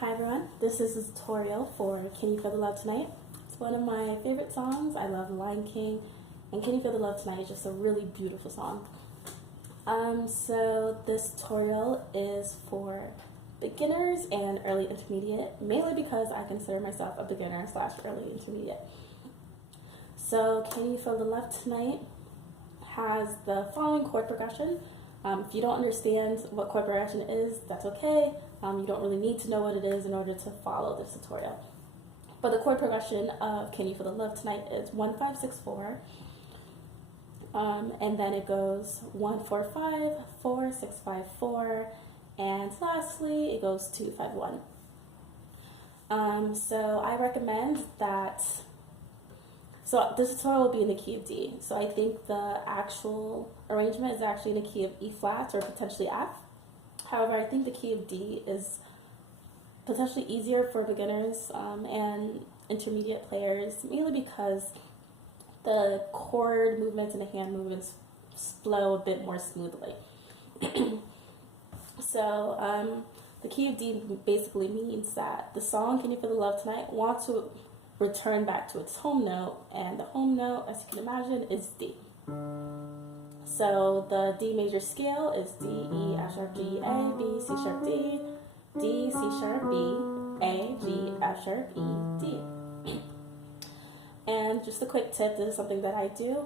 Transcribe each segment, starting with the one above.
Hi everyone, this is a tutorial for Can You Feel the Love Tonight? It's one of my favorite songs. I love The Lion King, and Can You Feel the Love Tonight is just a really beautiful song. So this tutorial is for beginners and early intermediate, mainly because I consider myself a beginner / early intermediate. So Can You Feel the Love Tonight has the following chord progression. If you don't understand what chord progression is, that's okay. You don't really need to know what it is in order to follow this tutorial. But the chord progression of Can You Feel the Love Tonight is 1, 5, 6, 4. And then it goes 1, 4, 5, 4, 6, 5, 4, and lastly it goes 2, 5, 1. So I recommend that. So this tutorial will be in the key of D. So I think the actual arrangement is actually in the key of E flat or potentially F. However, I think the key of D is potentially easier for beginners and intermediate players, mainly because the chord movements and the hand movements flow a bit more smoothly. So the key of D basically means that the song Can You Feel the Love Tonight wants to return back to its home note, and the home note, as you can imagine, is D. So the D major scale is D, E, F sharp, G, A, B, C sharp, D, D, C sharp, B, A, G, F sharp, E, D. And just a quick tip, this is something that I do,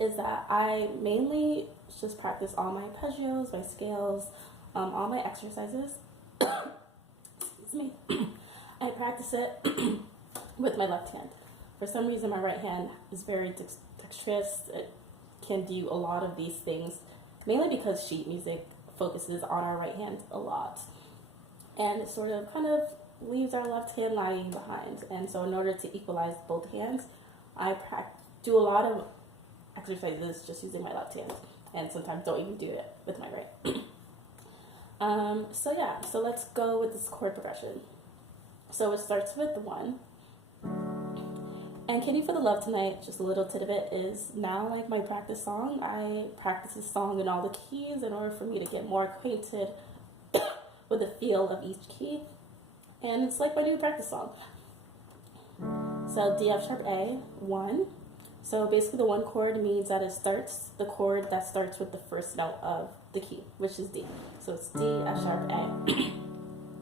is that I mainly just practice all my arpeggios, my scales, all my exercises. Excuse me. I practice it with my left hand. For some reason, my right hand is very dexterous. It can do a lot of these things, mainly because sheet music focuses on our right hand a lot. And it sort of kind of leaves our left hand lagging behind. And so in order to equalize both hands, I do a lot of exercises just using my left hand, and sometimes don't even do it with my right. So let's go with this chord progression. So it starts with the 1. And Can You Feel the Love Tonight, just a little tidbit, is now like my practice song. I practice this song in all the keys in order for me to get more acquainted with the feel of each key. And it's like my new practice song. So D, F sharp, A, 1. So basically the 1 chord means that it starts the chord that starts with the first note of the key, which is D. So it's D, F sharp, A.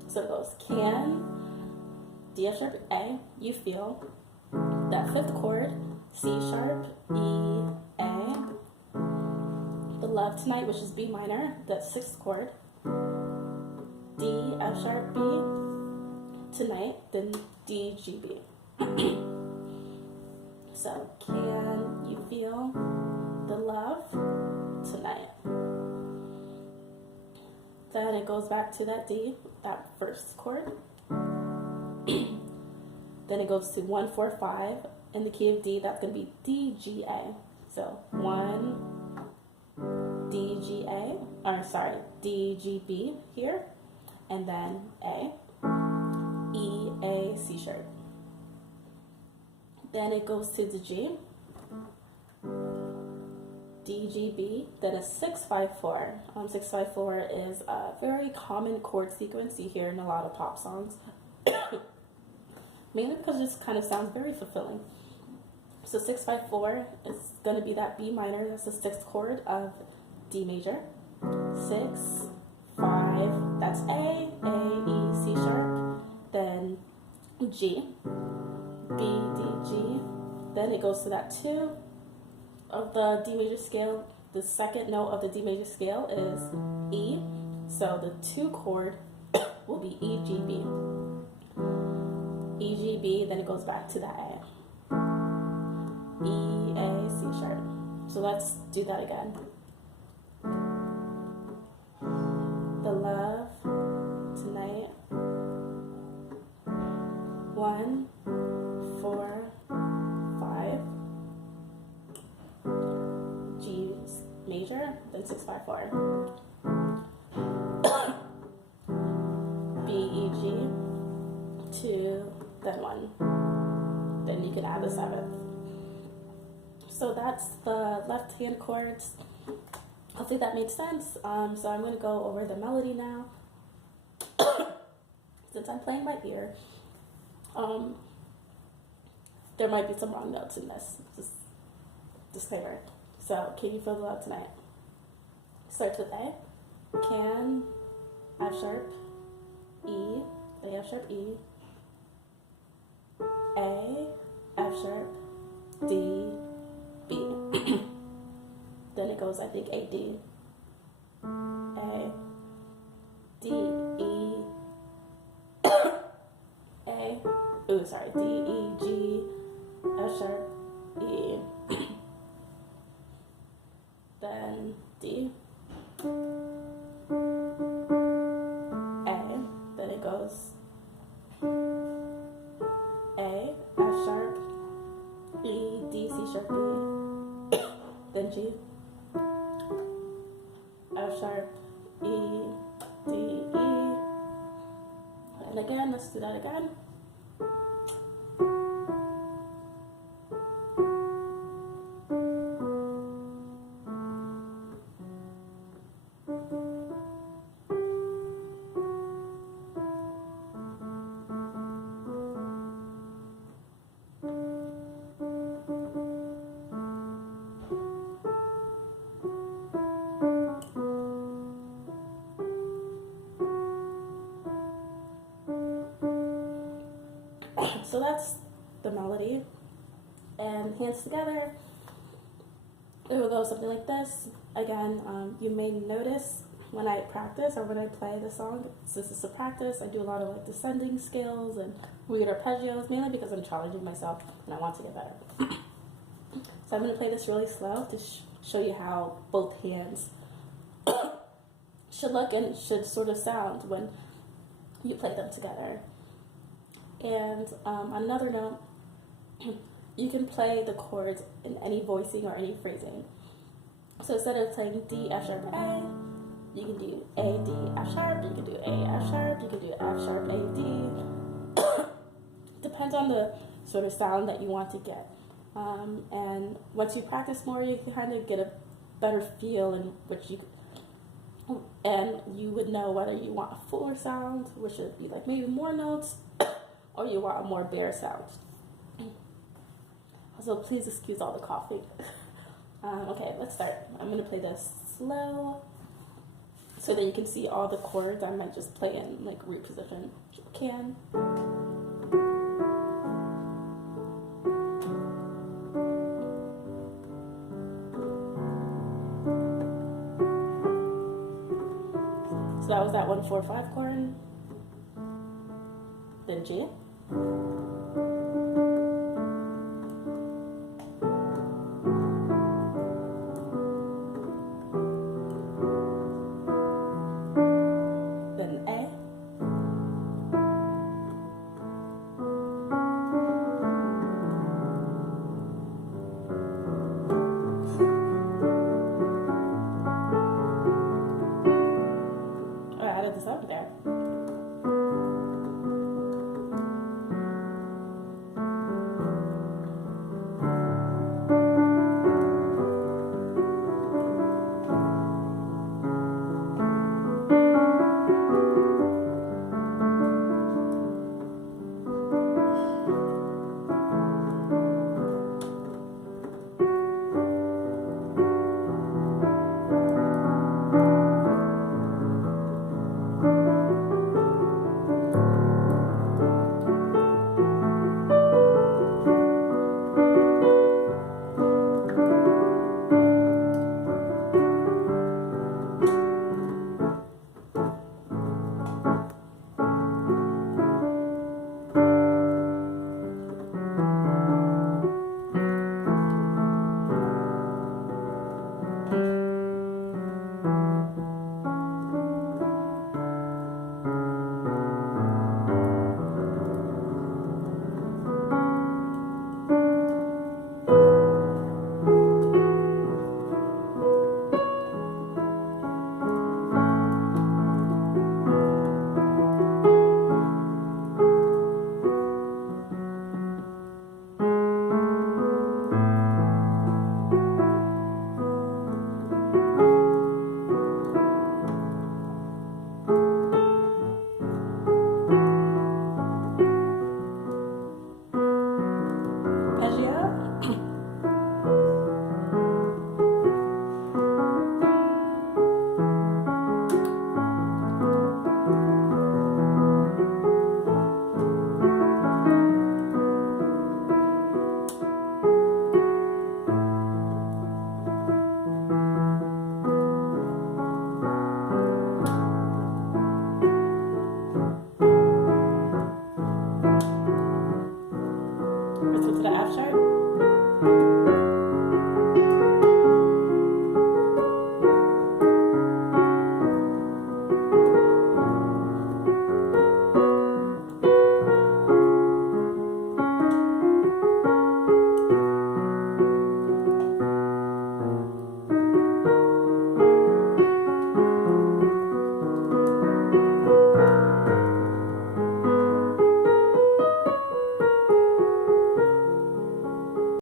So it goes can, D, F sharp, A, you feel that 5th chord, C sharp, E, A, the Love Tonight, which is B minor, that 6th chord, D, F sharp, B, Tonight, then D, G, B. So, can you feel the love tonight? Then it goes back to that D, that 1st chord. Then it goes to 1, 4, 5 in the key of D. That's going to be D, G, A. So 1, D, G, A, D, G, B here, and then A, E, A, C sharp. Then it goes to the G, D, G, B, then a 6, 5, 4. 6, 5, 4 is a very common chord sequence you hear in a lot of pop songs. Mainly because it just kind of sounds very fulfilling. So 6, 5, 4 is going to be that B minor, that's the 6th chord of D major. 6, 5, that's A, E, C sharp, then G, B, D, G, then it goes to that 2 of the D major scale. The 2nd note of the D major scale is E, so the 2 chord will be E, G, B. E, G, B, then it goes back to that A. E, A, C sharp. So let's do that again. The love tonight. 1, 4, 5. G major, then 6, 5, 4. B, E, G, 2, then 1. Then you can add the 7th. So that's the left hand chords. Hopefully that made sense. So I'm going to go over the melody now. since I'm playing by ear, there might be some wrong notes in this. Just disclaimer. So, can you feel the love tonight? Starts with A. Can, F sharp, E, A F sharp E, A, F sharp, D, B. Then it goes, I think, A, D, A, D, E, A, ooh, sorry, D, E, G, F sharp, E, then D, A, then it goes A, F sharp, E, D, C sharp, B, then G, F sharp, E, D, E, and again, let's do that again. So that's the melody, and hands together, it will go something like this. Again, you may notice when I practice or when I play the song, since it's a practice, I do a lot of like descending scales and weird arpeggios, mainly because I'm challenging myself and I want to get better. So I'm going to play this really slow to show you how both hands should look and should sort of sound when you play them together. And on another note, you can play the chords in any voicing or any phrasing. So instead of playing D, F sharp, A, you can do A, D, F sharp, you can do A, F sharp, you can do F sharp, A, D. Depends on the sort of sound that you want to get. And once you practice more, you can kind of get a better feel in which and you would know whether you want a fuller sound, which would be like maybe more notes, or you want a more bare sound. Also, please excuse all the coughing. Okay, let's start. I'm going to play this slow so that you can see all the chords. I might just play in like root position. Can. So that was that 1, 4, 5 chord. Then G. Then A. Oh, I added this up there.